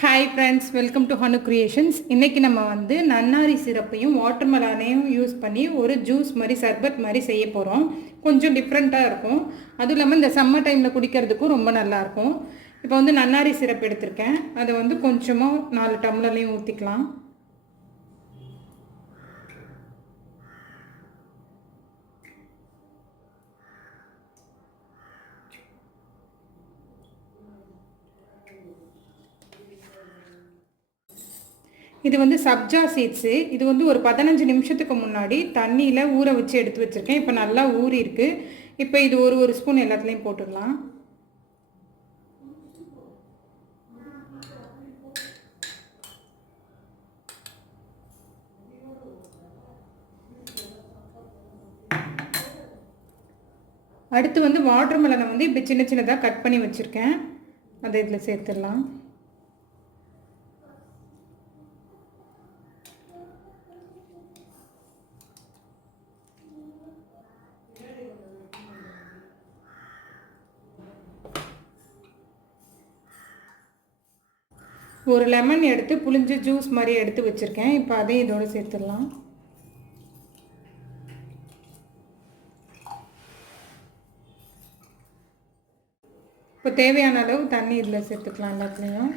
Hi friends, welcome to Hanucreations. இன்னைக்கு நம்ம வந்து நன்னாரி சிரப்பையும் வாட்டர்மெலனையும் யூஸ் பண்ணி ஒரு ஜூஸ் மாதிரி சர்பத் மாதிரி செய்ய போகிறோம். கொஞ்சம் டிஃப்ரெண்ட்டாக இருக்கும். அதுவும் இல்லாமல் இந்த சம்மர் டைமில் குடிக்கிறதுக்கும் ரொம்ப நல்லாயிருக்கும். இப்போ வந்து நன்னாரி சிரப் எடுத்திருக்கேன். அதை வந்து கொஞ்சமாக 4 டம்ளர்லையும் ஊற்றிக்கலாம். இது வந்து சப்ஜா சீட்ஸு. இது வந்து ஒரு 15 நிமிஷத்துக்கு முன்னாடி தண்ணியில் ஊற வச்சு எடுத்து வச்சுருக்கேன். இப்போ நல்லா ஊறி இருக்குது. இப்போ இது ஒரு ஸ்பூன் எல்லாத்துலேயும் போட்டுடலாம். அடுத்து வந்து வாட்டர்மெலனை வந்து இப்படி சின்ன சின்னதாக கட் பண்ணி வச்சுருக்கேன். அதை இதில் சேர்த்துடலாம். ஒரு லெமன் எடுத்து புளிஞ்சு ஜூஸ் மாதிரி எடுத்து வச்சுருக்கேன். இப்போ அதையும் இதோடு சேர்த்துடலாம். இப்போ தேவையான அளவு தண்ணி இதில் சேர்த்துக்கலாம் எல்லாத்துலேயும்.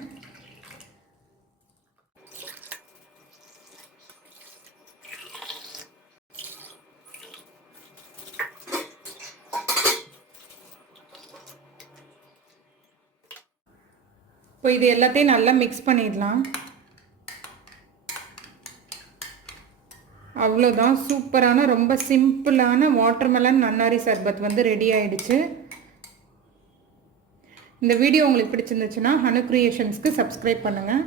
இப்போ இது எல்லாத்தையும் நல்லா மிக்ஸ் பண்ணிடலாம். அவ்வளோதான், சூப்பரான ரொம்ப சிம்பிளான வாட்டர்மெலன் நன்னாரி சர்பத் வந்து ரெடி ஆகிடுச்சு. இந்த வீடியோ உங்களுக்கு பிடிச்சிருந்துச்சுன்னா ஹனு கிரியேஷன்ஸ்க்கு சப்ஸ்கிரைப் பண்ணுங்கள்.